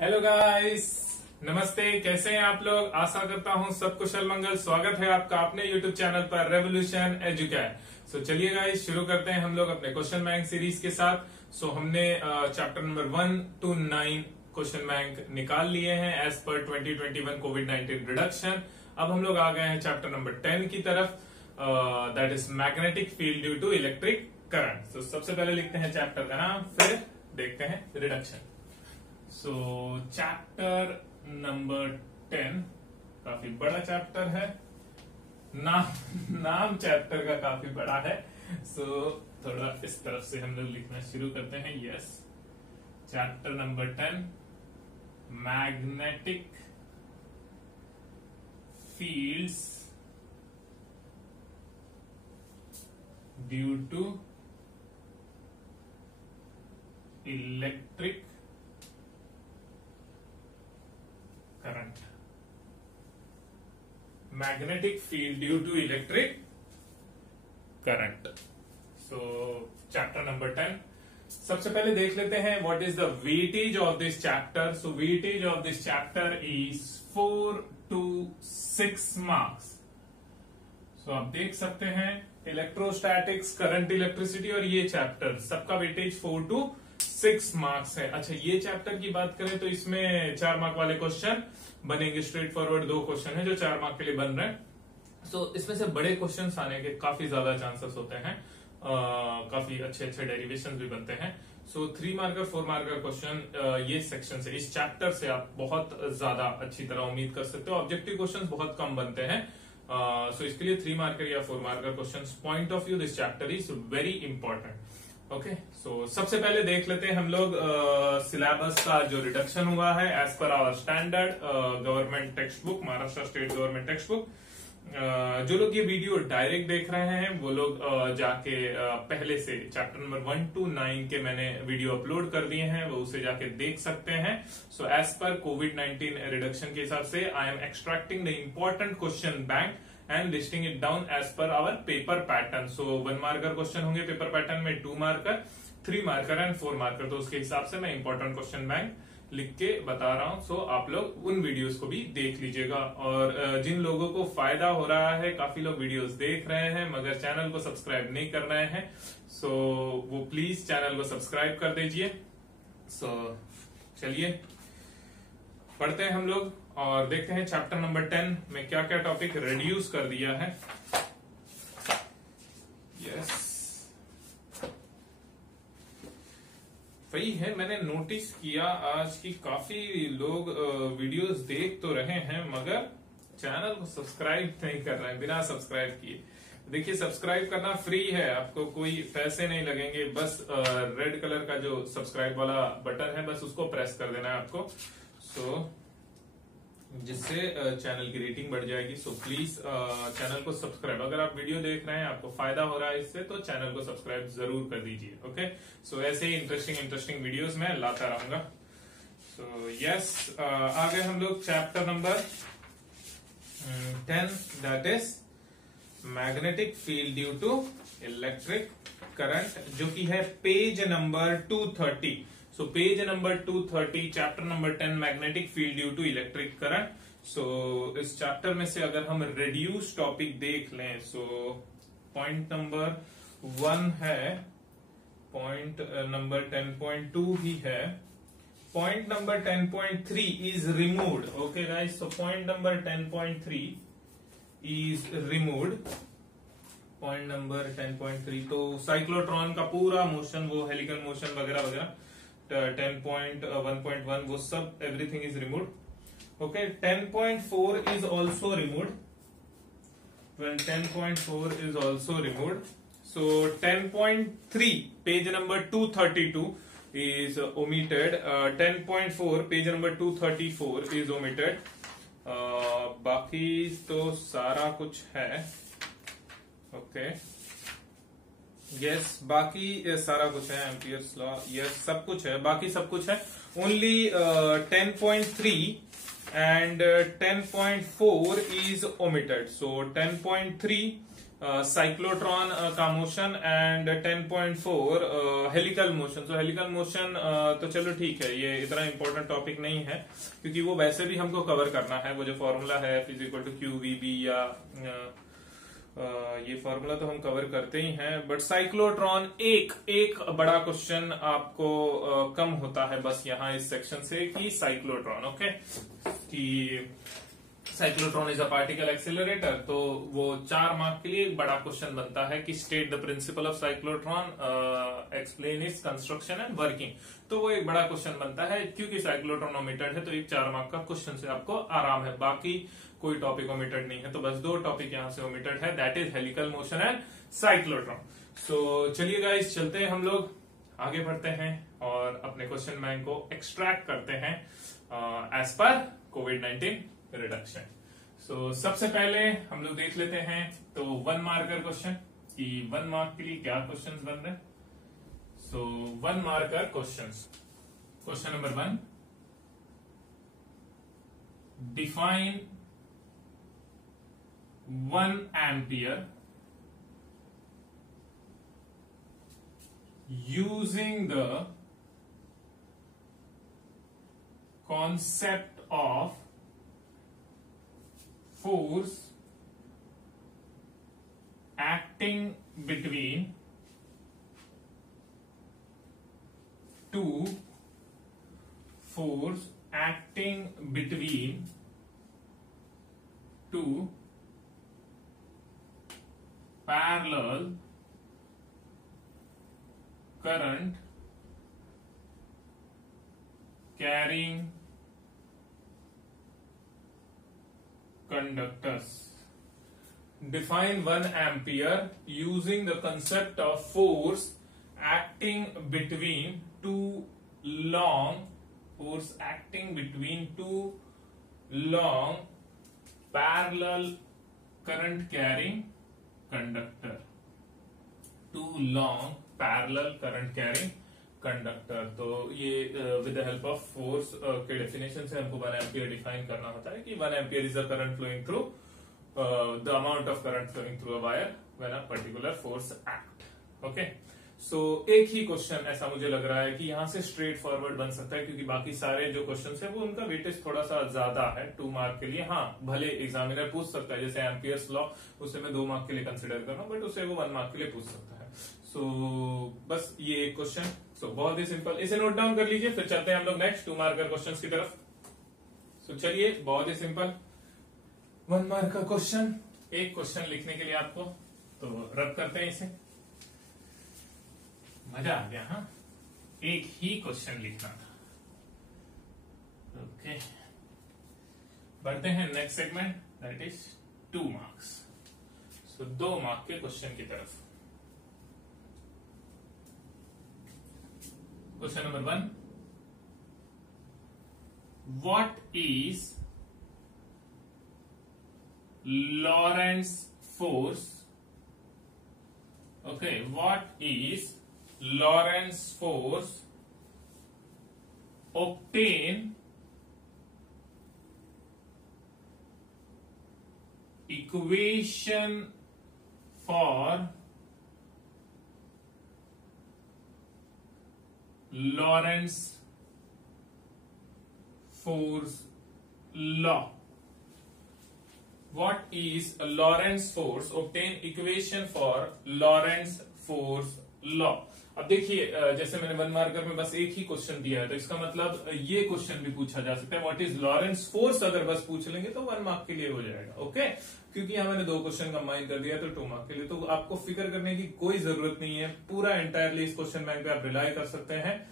Hello guys, नमस्ते। कैसे हैं आप लोग? आशा करता हूं सब कुशल मंगल। स्वागत है आपका अपने यूट्यूब चैनल पर रेवोल्यूशन एजुकेट। सो चलिए गाइस, शुरू करते हैं हम लोग अपने क्वेश्चन बैंक सीरीज के साथ। सो हमने चैप्टर नंबर 1 to 9 क्वेश्चन बैंक निकाल लिए हैं एज पर 2021 कोविड-19 रिडक्शन। अब हम लोग आ गए हैं चैप्टर नंबर 10 की तरफ, that is magnetic field due to electric current. तो सबसे पहले लिखते हैं चैप्टर का नाम, फिर देखते हैं रिडक्शन। सो चैप्टर नंबर 10 काफी बड़ा चैप्टर है, नाम चैप्टर का काफी बड़ा है। सो थोड़ा इस तरफ से हम लोग लिखना शुरू करते हैं। Yes, chapter number 10 magnetic fields due to electric current. Magnetic field due to electric current. So chapter number 10, सबसे पहले देख लेते हैं what is the weightage of this chapter. So weightage of this chapter is 4 to 6 marks. So आप देख सकते हैं electrostatics, current, electricity और ये चैप्टर सबका वेटेज 4 to 6 मार्क्स है। अच्छा, ये चैप्टर की बात करें तो इसमें 4 मार्क वाले क्वेश्चन बनेंगे। स्ट्रेट फॉरवर्ड 2 क्वेश्चन है जो 4 मार्क के लिए बन रहे हैं। सो इसमें से बड़े क्वेश्चंस आने के काफी ज्यादा चांसेस होते हैं। काफी अच्छे अच्छे डेरिवेशन भी बनते हैं। सो 3 मार्कर 4 मार्कर क्वेश्चन ये सेक्शन से, इस चैप्टर से आप बहुत ज्यादा अच्छी तरह उम्मीद कर सकते हो। ऑब्जेक्टिव क्वेश्चन बहुत कम बनते हैं। सो इसके लिए 3 मार्कर या 4 marker question point of view this chapter is very important. Okay, so सबसे पहले देख लेते हैं हम लोग सिलेबस का जो रिडक्शन हुआ है as per our standard government text book, Maharashtra state government text book. जो लोग ये वीडियो डायरेक्ट देख रहे हैं वो लोग जाके पहले से चैप्टर नंबर 1 to 9 के मैंने वीडियो अपलोड कर दिए हैं, वो उसे जाके देख सकते हैं। सो एज पर कोविड-19 रिडक्शन के हिसाब से I am extracting the important question bank and listing it down as per our paper pattern. So 1 marker question होंगे पेपर पैटर्न में, 2 मार्कर, 3 मार्कर एंड 4 मार्कर। तो उसके हिसाब से मैं इंपॉर्टेंट क्वेश्चन बैंक लिख के बता रहा हूं। सो आप लोग उन वीडियोस को भी देख लीजिएगा। और जिन लोगों को फायदा हो रहा है, काफी लोग वीडियोस देख रहे हैं मगर चैनल को सब्सक्राइब नहीं कर रहे हैं, सो वो प्लीज चैनल को सब्सक्राइब कर दीजिए। सो चलिए पढ़ते हैं हम लोग और देखते हैं चैप्टर नंबर 10 में क्या क्या टॉपिक रिड्यूस कर दिया है। यस, वही है, मैंने नोटिस किया आज की काफी लोग वीडियोस देख तो रहे हैं मगर चैनल को सब्सक्राइब नहीं कर रहे हैं बिना सब्सक्राइब किए। देखिए, सब्सक्राइब करना फ्री है, आपको कोई पैसे नहीं लगेंगे। बस रेड कलर का जो सब्सक्राइब वाला बटन है बस उसको प्रेस कर देना है आपको। सो जिससे चैनल की रेटिंग बढ़ जाएगी। सो प्लीज चैनल को सब्सक्राइब, अगर आप वीडियो देख रहे हैं आपको फायदा हो रहा है इससे, तो चैनल को सब्सक्राइब जरूर कर दीजिए। ओके, सो ऐसे ही इंटरेस्टिंग वीडियोस मैं लाता रहूंगा। सो यस, आगे हम लोग chapter number 10 that is magnetic field due to electric current, जो कि है page number 230। So page number 230, chapter number 10 magnetic field due to electric current. So इस चैप्टर में से अगर हम रिड्यूस टॉपिक देख लें, सो पॉइंट नंबर 1 है, पॉइंट नंबर 10.2 भी है, point number 10.3 is removed. Okay guys, so point number 10.3 is removed. Point number 10.3 तो साइक्लोट्रॉन का पूरा मोशन, वो हेलिकल मोशन वगैरह वगैरह, 10.1.1 वो सब everything is removed. Okay, 10.4 is also removed. Well, 10.4 is also removed. So 10.3 page number 232 is omitted. 10.4 page number 234 is omitted. बाकी तो सारा कुछ है। ओके, यस, बाकी सारा कुछ है, एम्पियर्स लॉ, यस सब कुछ है, बाकी सब कुछ है। ओनली 10.3 and 10.4 is omitted. So 10.3 साइक्लोट्रॉन का मोशन एंड 10.4 हेलिकल मोशन। तो हेलिकल मोशन तो चलो ठीक है, ये इतना इंपॉर्टेंट टॉपिक नहीं है क्योंकि वो वैसे भी हमको कवर करना है। वो जो फॉर्मूला है F equal to Q V B या ये फॉर्मूला तो हम कवर करते ही हैं, बट साइक्लोट्रॉन एक बड़ा क्वेश्चन आपको कम होता है बस यहाँ इस सेक्शन से कि साइक्लोट्रॉन, ओके, कि cyclotron is a particle accelerator. तो वो 4 मार्क के लिए एक बड़ा क्वेश्चन बनता है कि state the principle of cyclotron, explain its construction and working. तो वो एक बड़ा क्वेश्चन बनता है क्योंकि साइक्लोट्रॉन ओमिटेड है, तो एक 4 मार्क का क्वेश्चन से आपको आराम है। बाकी कोई टॉपिक ओमिटेड नहीं है, तो बस 2 टॉपिक यहाँ से ओमिटेड है, that is helical motion and cyclotron. So चलिए गाइस, चलते हैं हम लोग आगे बढ़ते हैं और अपने क्वेश्चन बैंक को एक्सट्रैक्ट करते हैं एज पर कोविड-19 रिडक्शन। सो सबसे पहले हम लोग देख लेते हैं तो 1 मार्कर क्वेश्चन कि 1 मार्क के लिए क्या क्वेश्चंस बन रहे हैं। सो 1 मार्कर क्वेश्चंस, क्वेश्चन नंबर 1, डिफाइन 1 ampere using the concept of force acting between two force acting between two parallel current carrying conductors. Define 1 ampere using the concept of force acting between two long parallel current carrying conductor. Two long parallel current carrying conductor. तो ये with the help of force के डेफिनेशन से हमको 1 ampere define करना होता है कि 1 ampere is a current flowing through the amount of current flowing through a wire when a particular force act. Okay, so एक ही क्वेश्चन ऐसा मुझे लग रहा है कि यहां से स्ट्रेट फॉरवर्ड बन सकता है क्योंकि बाकी सारे जो क्वेश्चन है वो उनका वेटेज थोड़ा सा ज्यादा है 2 मार्क के लिए। हाँ, भले एग्जामिनर पूछ सकता है, जैसे एम्पियर्स लॉ उसे मैं 2 मार्क के लिए कंसिडर कर रहा हूं, बट उसे वो 1 मार्क के लिए पूछ सकता है। सो बस ये एक क्वेश्चन, सो बहुत ही सिंपल, इसे नोट डाउन कर लीजिए, फिर चलते हैं हम लोग नेक्स्ट 2 मार्कर क्वेश्चंस की तरफ। सो चलिए, बहुत ही सिंपल 1 मार्क का क्वेश्चन, एक क्वेश्चन लिखने के लिए आपको, तो रद्द करते हैं इसे, मजा आ गया। हाँ, एक ही क्वेश्चन लिखना था। ओके, बढ़ते हैं नेक्स्ट सेगमेंट, दैट इज 2 मार्क्स। सो 2 मार्क के क्वेश्चन की तरफ। Question number 1. What is Lorentz force? Okay, what is Lorentz force obtain equation for Lorentz force law? What is a Lorentz force? Obtain equation for Lorentz force law. अब देखिए, जैसे मैंने 1 मार्कर में बस एक ही क्वेश्चन दिया है, तो इसका मतलब ये क्वेश्चन भी पूछा जा सकता है। व्हाट इज लॉरेंस फोर्स अगर बस पूछ लेंगे तो 1 मार्क के लिए हो जाएगा। ओके, क्योंकि यहाँ मैंने 2 क्वेश्चन कंबाइन कर दिया तो 2 मार्क के लिए, तो आपको फिक्र करने की कोई जरूरत नहीं है। पूरा एंटायरली इस क्वेश्चन बैंक पे आप रिलाई कर सकते हैं।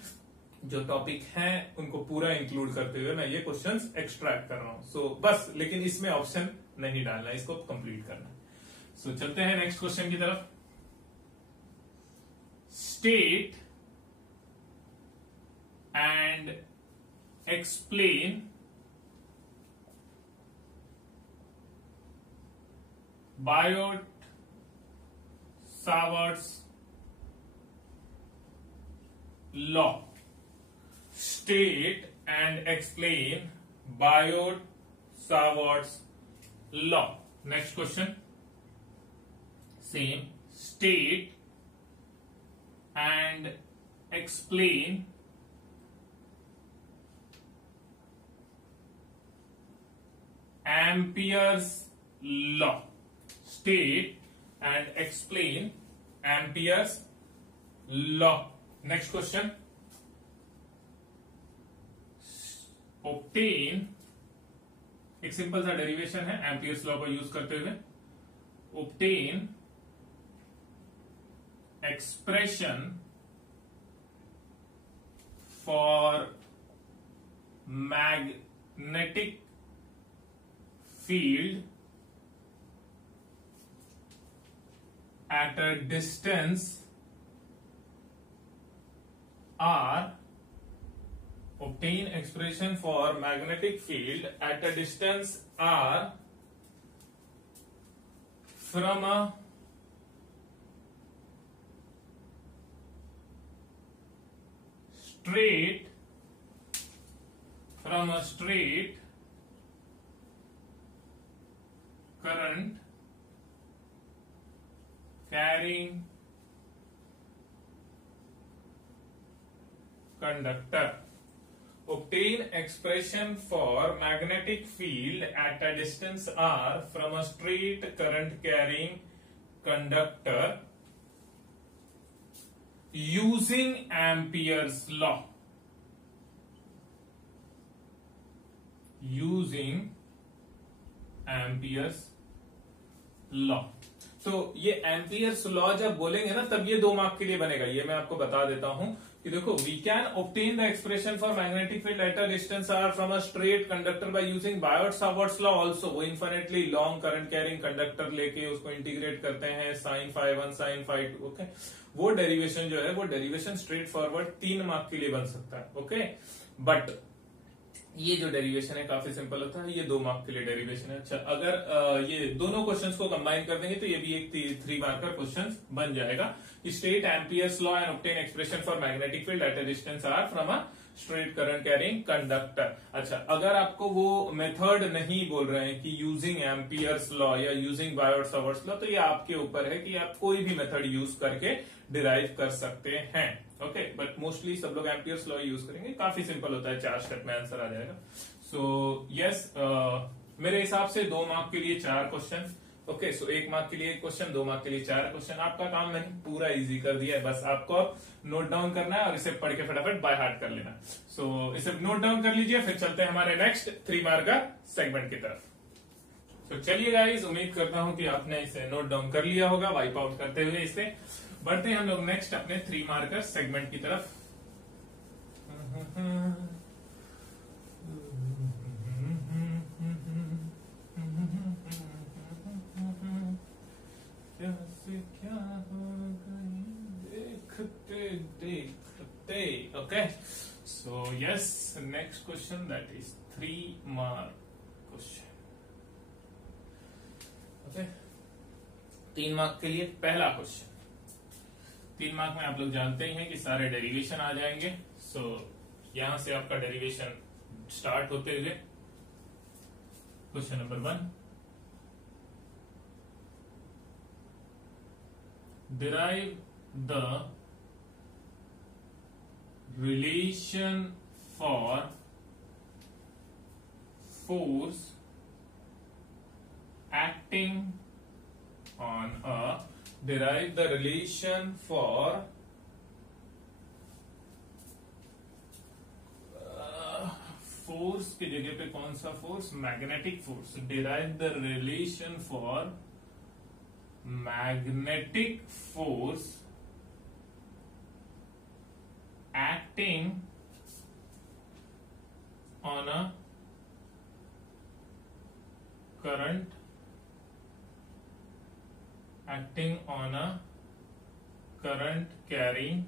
जो टॉपिक हैं उनको पूरा इंक्लूड करते हुए मैं ये क्वेश्चंस एक्सट्रैक्ट कर रहा हूं। सो बस, लेकिन इसमें ऑप्शन नहीं डालना, इसको कंप्लीट करना। सो चलते हैं नेक्स्ट क्वेश्चन की तरफ। State and explain Biot-Savart's law. State and explain Biot-Savart's law. Next question. same, state and explain Ampere's law. State and explain Ampere's law. Next question. Obtain, एक सिंपल सा डेरिवेशन है एम्पियर्स लॉ का यूज करते हुए. Obtain expression for magnetic field at a distance r. Obtain expression for magnetic field at a distance r from a straight current carrying conductor. Obtain expression for magnetic field at a distance r from a straight current carrying conductor using Ampere's law. Using Ampere's law. तो ये Ampere's law जब बोलेंगे ना तब ये 2 मार्क के लिए बनेगा. ये मैं आपको बता देता हूं कि देखो, we can obtain the expression for magnetic field at a distance R from a straight conductor by using Biot Savart's law also. वो infinitely long current carrying conductor लेके उसको इंटीग्रेट करते हैं sin phi1 sin phi2. Okay, वो derivation जो है वो derivation straight forward 3 मार्क के लिए बन सकता है. ओके, बट ये जो डेरिवेशन है काफी सिंपल होता है, ये 2 मार्क के लिए डेरिवेशन है. अच्छा, अगर ये दोनों क्वेश्चंस को कंबाइन कर देंगे तो ये भी एक 3 मार्कर क्वेश्चन बन जाएगा. State Ampere's law and obtain expression for magnetic field at a distance R from a straight current carrying conductor. अच्छा, अगर आपको वो मेथड नहीं बोल रहे हैं कि यूजिंग एम्पियर्स लॉ या यूजिंग बायोट-सावर्ट्स लॉ, तो ये आपके ऊपर है कि आप कोई भी मेथड यूज करके डिराइव कर सकते हैं. ओके, बट मोस्टली सब लोग एम्पियर्स लॉ यूज करेंगे. काफी सिंपल होता है, 4 स्टेप में आंसर आ जाएगा. सो यस, मेरे हिसाब से 2 मार्क के लिए 4 क्वेश्चन. ओके, सो 1 मार्क के लिए 1 क्वेश्चन, 2 मार्क के लिए 4 क्वेश्चन. आपका काम मैंने पूरा इजी कर दिया है, बस आपको नोट डाउन करना है और इसे पढ़ के फटाफट बाय हार्ट कर लेना. सो इसे नोट डाउन कर लीजिए, फिर चलते हैं हमारे नेक्स्ट 3 मार्कर सेगमेंट की तरफ. तो चलिए गाइस, उम्मीद करता हूं कि आपने इसे नोट डाउन कर लिया होगा. वाइप आउट करते हुए इसे बढ़ते हैं हम लोग नेक्स्ट अपने 3 मार्कर सेगमेंट की तरफ. क्या हो गई देखते देखते. Okay, so yes, next question that is 3 mark question. Okay, 3 मार्क के लिए पहला क्वेश्चन. 3 मार्क में आप लोग जानते ही हैं कि सारे डेरिवेशन आ जाएंगे. सो यहां से आपका डेरिवेशन स्टार्ट होते हुए question number 1. Derive the relation for force acting on a. Derive the relation for force की जगह पे कौन सा force? Magnetic force. Derive the relation for magnetic force acting on a current carrying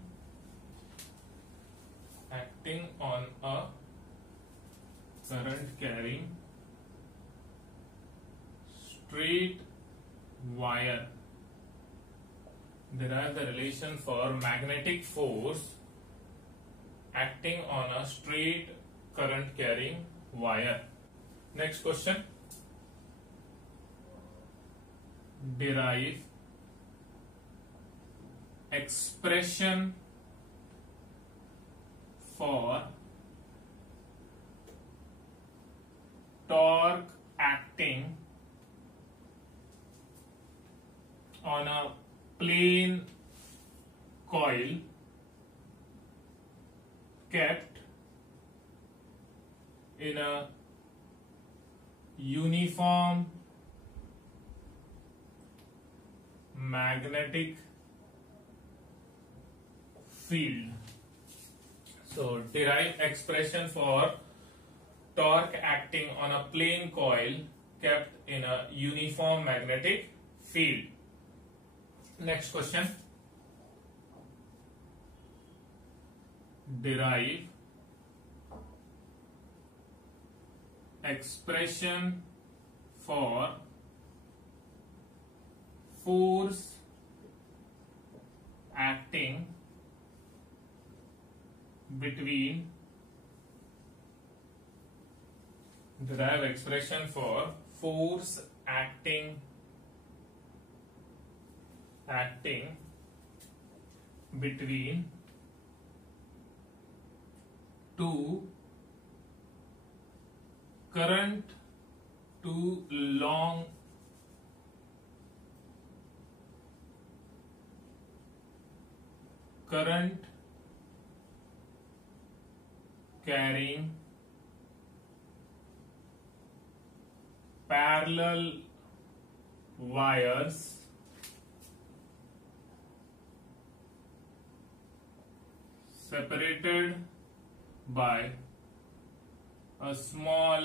straight wire. Derive the relation for magnetic force acting on a straight current carrying wire. Next question. Derive expression for torque acting on a plane coil kept in a uniform magnetic field. So derive expression for torque acting on a plane coil kept in a uniform magnetic field. Next question. Derive expression for force acting between derive expression for force acting between two current to long current carrying parallel wires separated by a small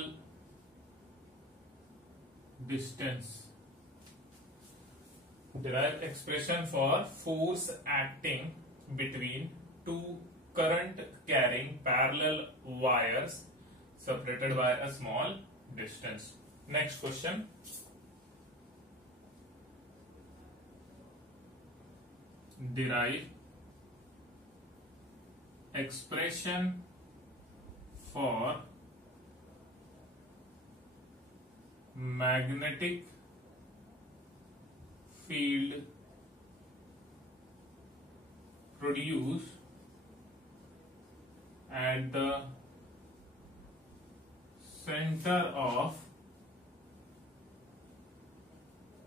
distance. Derive expression for force acting between two current carrying parallel wires separated by a small distance. Next question. Derive expression for magnetic field produced at the center of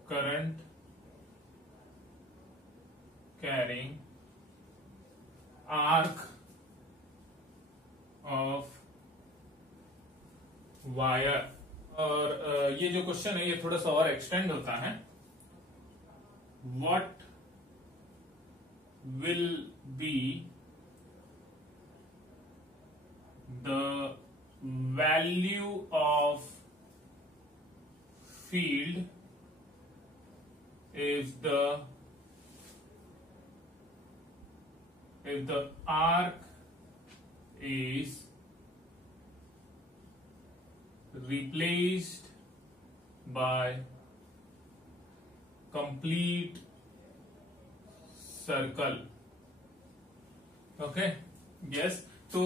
current carrying arc of wire. और ये जो क्वेश्चन है ये थोड़ा सा और एक्सटेंड होता है. What will be the value of field if the arc is replaced by complete circle. Okay yes. तो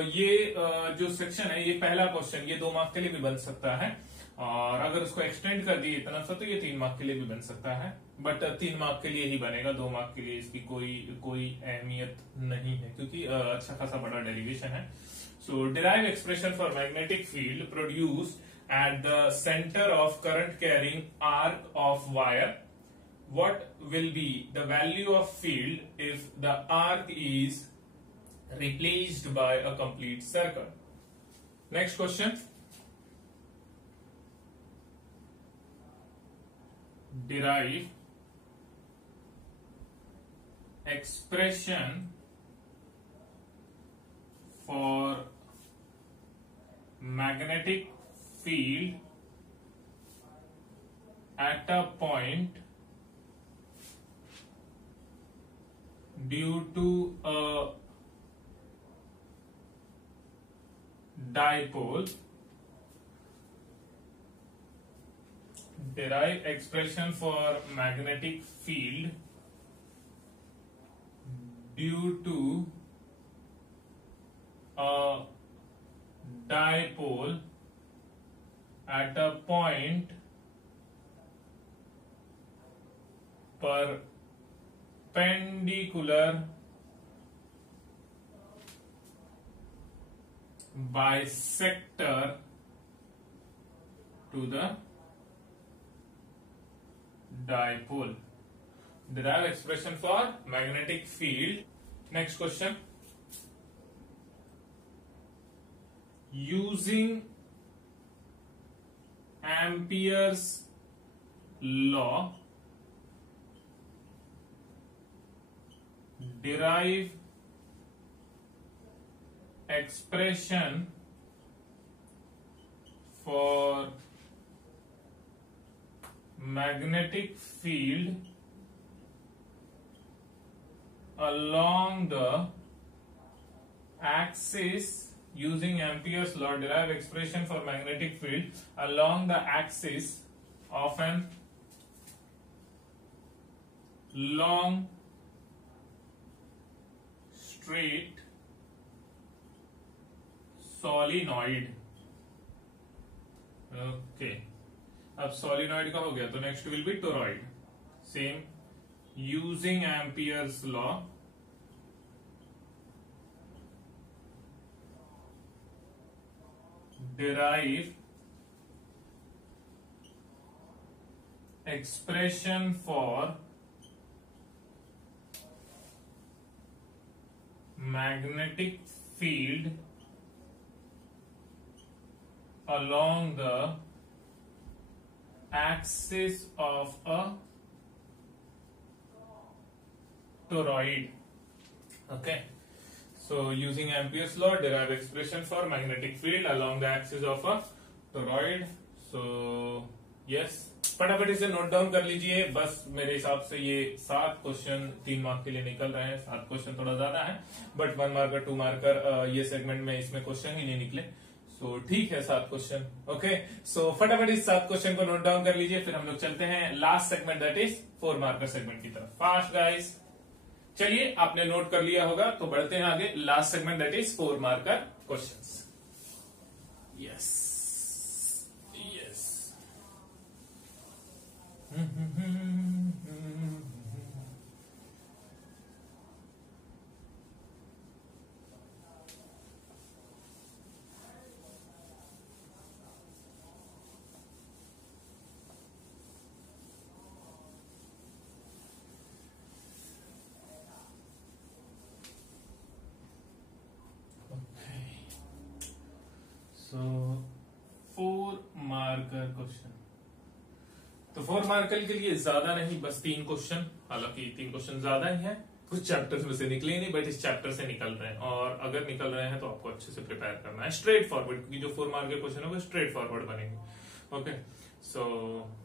ये जो सेक्शन है ये पहला क्वेश्चन ये 2 मार्क के लिए भी बन सकता है और अगर उसको एक्सटेंड कर दिए इतना सा तो ये 3 मार्क के लिए भी बन सकता है. बट 3 मार्क के लिए ही बनेगा. 2 मार्क के लिए इसकी कोई अहमियत नहीं है क्योंकि अच्छा खासा बड़ा डेरिवेशन है. So derive expression for magnetic field produced at the center of current carrying arc of wire. What will be the value of field if the arc is replaced by a complete circle? Next question. Derive expression for magnetic field at a point due to a dipole. Derive expression for magnetic field due to a dipole at a point perpendicular perpendicular bisector to the dipole. Derive expression for magnetic field. Next question. Using Ampere's law, derive expression for magnetic field along the axis. Using Ampere's law, derive expression for magnetic field along the axis of an long straight solenoid. Okay, अब solenoid का हो गया तो next will be toroid. Same, using Ampere's law, derive expression for magnetic field along the axis of a toroid. Okay, so using Ampere's law, derive expression for magnetic field along the axis of a toroid. So yes, फटाफट इसे note down कर लीजिए. बस मेरे हिसाब से ये 7 क्वेश्चन 3 मार्क के लिए निकल रहे हैं. 7 क्वेश्चन थोड़ा ज्यादा है, बट 1 मार्कर 2 मार्कर ये सेगमेंट में इसमें क्वेश्चन ही नहीं निकले. सो ठीक है, 7 क्वेश्चन. ओके, सो फटाफट इस 7 क्वेश्चन को नोट डाउन कर लीजिए. फिर हम लोग चलते हैं last segment, that is 4 marker segment की तरफ. Fast guys. चलिए, आपने नोट कर लिया होगा तो बढ़ते हैं आगे. Last segment that is 4 marker questions. Yes yes. So 4 marker question. तो 4 मार्कर के लिए ज्यादा नहीं, बस 3 क्वेश्चन. हालांकि 3 क्वेश्चन ज्यादा ही है, कुछ चैप्टर्स में से निकले नहीं, बट इस चैप्टर से निकल रहे हैं. और अगर निकल रहे हैं तो आपको अच्छे से प्रिपेयर करना है, स्ट्रेट फॉरवर्ड, क्योंकि जो 4 मार्कर क्वेश्चन है वो स्ट्रेट फॉरवर्ड बनेंगे. ओके, सो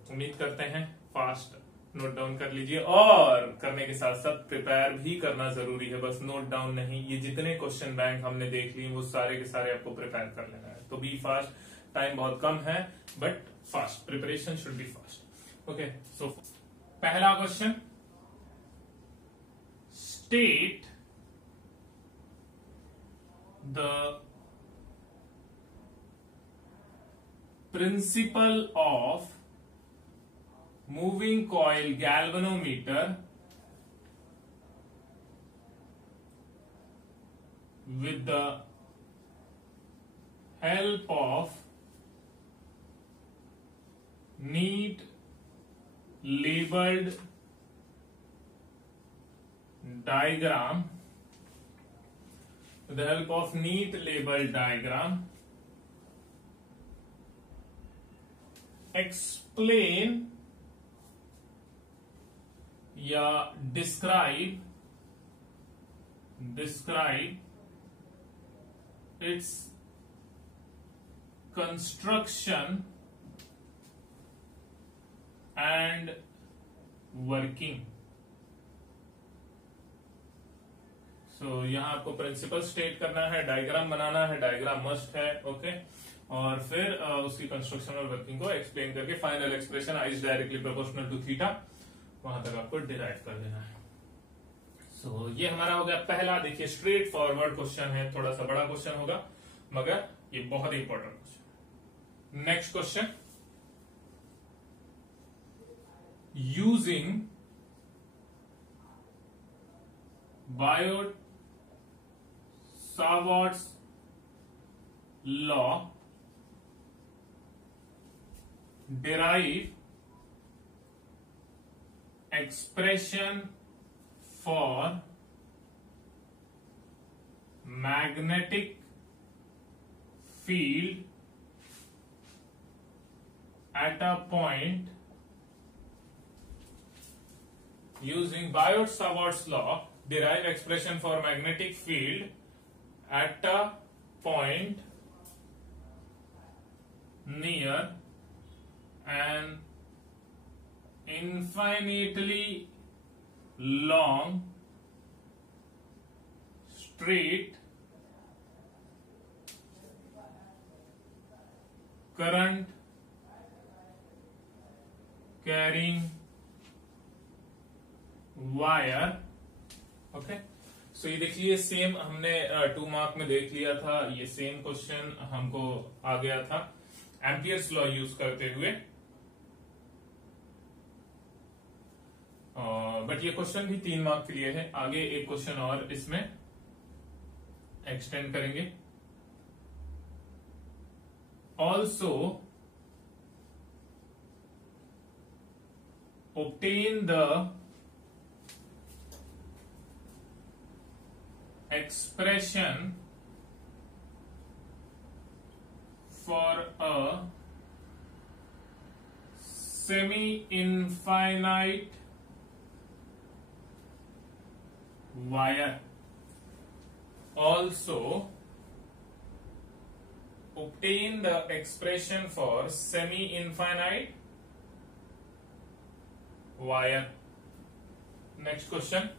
उम्मीद करते हैं फास्ट नोट डाउन कर लीजिए. और करने के साथ साथ प्रिपेयर भी करना जरूरी है, बस नोट डाउन नहीं. ये जितने क्वेश्चन बैंक हमने देख लिए वो सारे के सारे आपको प्रिपेयर कर लेना है. तो बी फास्ट. टाइम बहुत कम है, but fast. Preparation should be fast. Okay, so पहला question. State the principle of moving coil galvanometer with the help of neat labeled diagram. With the help of neat labeled diagram, explain या describe its construction and working. सो यहां आपको principle state करना है, डायग्राम बनाना है, diagram must है. ओके, और फिर उसकी कंस्ट्रक्शन और वर्किंग को एक्सप्लेन करके final expression I is directly proportional to theta, वहां तक आपको डिराइव कर देना है. सो ये हमारा हो गया पहला. देखिए, स्ट्रेट फॉरवर्ड क्वेश्चन है, थोड़ा सा बड़ा क्वेश्चन होगा, मगर ये बहुत ही important question. Next question. Using Biot-Savart's law derive expression for magnetic field at a point using Biot-Savart's law derive expression for magnetic field at a point near an infinitely long straight current carrying wire. Okay, so ये देखिए सेम हमने 2 मार्क में देख लिया था, ये same question हमको आ गया था एम्पियर्स लॉ यूज करते हुए, बट ये क्वेश्चन भी 3 मार्क के लिए है। आगे एक क्वेश्चन और इसमें एक्सटेंड करेंगे। Also obtain the expression for a semi-infinite wire. Also obtain the expression for semi-infinite wire. Next question.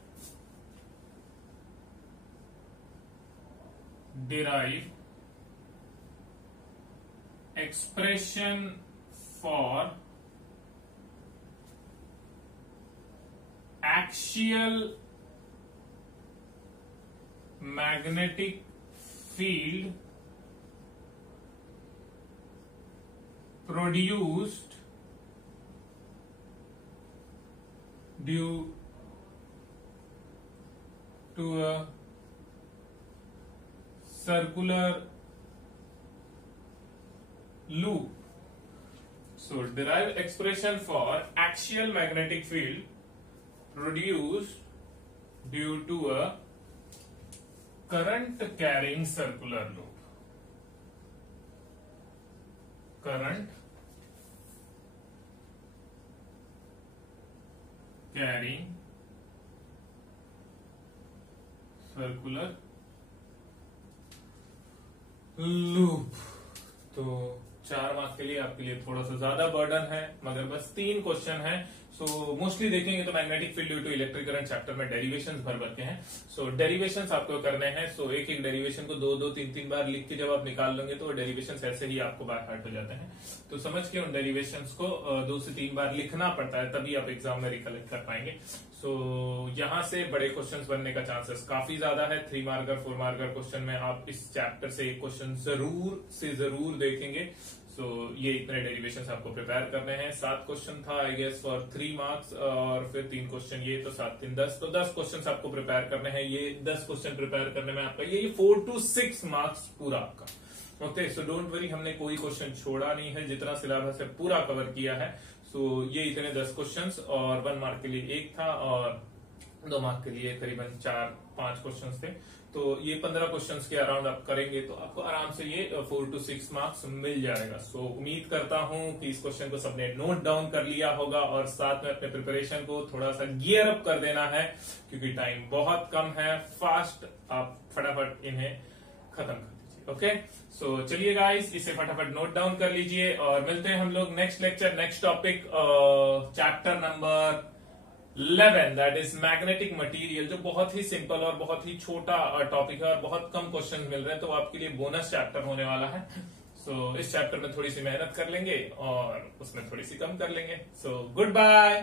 Derive expression for axial magnetic field produced due to a circular loop. So derive expression for axial magnetic field produced due to a current carrying circular loop. Current carrying circular loop. तो 4 मार्क्स के लिए आपके लिए थोड़ा सा ज्यादा बर्डन है, मगर बस 3 क्वेश्चन है। सो मोस्टली देखेंगे तो magnetic field due to electric current chapter में डेरिवेशंस भर भर के हैं। सो डेरिवेशंस आपको करने हैं। सो एक एक डेरिवेशन को 2-2, 3-3 बार लिख के जब आप निकाल लेंगे तो डेरिवेशंस ऐसे ही आपको बाय हार्ट हो जाते हैं। तो समझ के उन डेरिवेशंस को 2 से 3 बार लिखना पड़ता है, तभी आप एग्जाम में रिकलेक्ट कर पाएंगे। सो यहां से बड़े क्वेश्चंस बनने का चांसेस काफी ज्यादा है। 3 मार्कर 4 मार्कर क्वेश्चन में आप इस चैप्टर से एक क्वेश्चन जरूर से जरूर देखेंगे। सो ये इतने डेरिवेशंस आपको प्रिपेयर करने हैं। 7 क्वेश्चन था आई गेस फॉर 3 मार्क्स और फिर 3 क्वेश्चन ये, तो 7 3 10, तो 10 क्वेश्चन आपको प्रिपेयर करने हैं। ये 10 क्वेश्चन प्रिपेयर करने में आपका ये 4 to 6 मार्क्स पूरा आपका। ओके, सो डोंट वरी, हमने कोई क्वेश्चन छोड़ा नहीं है, जितना सिलेबस है पूरा कवर किया है। सो ये इतने 10 क्वेश्चंस और 1 मार्क के लिए 1 था और 2 मार्क के लिए करीबन 4-5 क्वेश्चंस थे। तो ये 15 क्वेश्चंस के अराउंड आप करेंगे तो आपको आराम से ये 4 to 6 मार्क्स मिल जाएगा। सो उम्मीद करता हूं कि इस क्वेश्चन को सबने नोट डाउन कर लिया होगा और साथ में अपने प्रिपरेशन को थोड़ा सा गियर अप कर देना है, क्योंकि टाइम बहुत कम है। फास्ट आप फटाफट इन्हें खत्म कर दीजिए। ओके, सो चलिए गाइस, इसे फटाफट नोट डाउन कर लीजिए और मिलते हैं हम लोग next lecture, next topic, chapter number 11, that is magnetic material, जो बहुत ही सिंपल और बहुत ही छोटा टॉपिक है और बहुत कम क्वेश्चन मिल रहे हैं, तो आपके लिए बोनस चैप्टर होने वाला है। सो इस चैप्टर में थोड़ी सी मेहनत कर लेंगे और उसमें थोड़ी सी कम कर लेंगे। So good bye.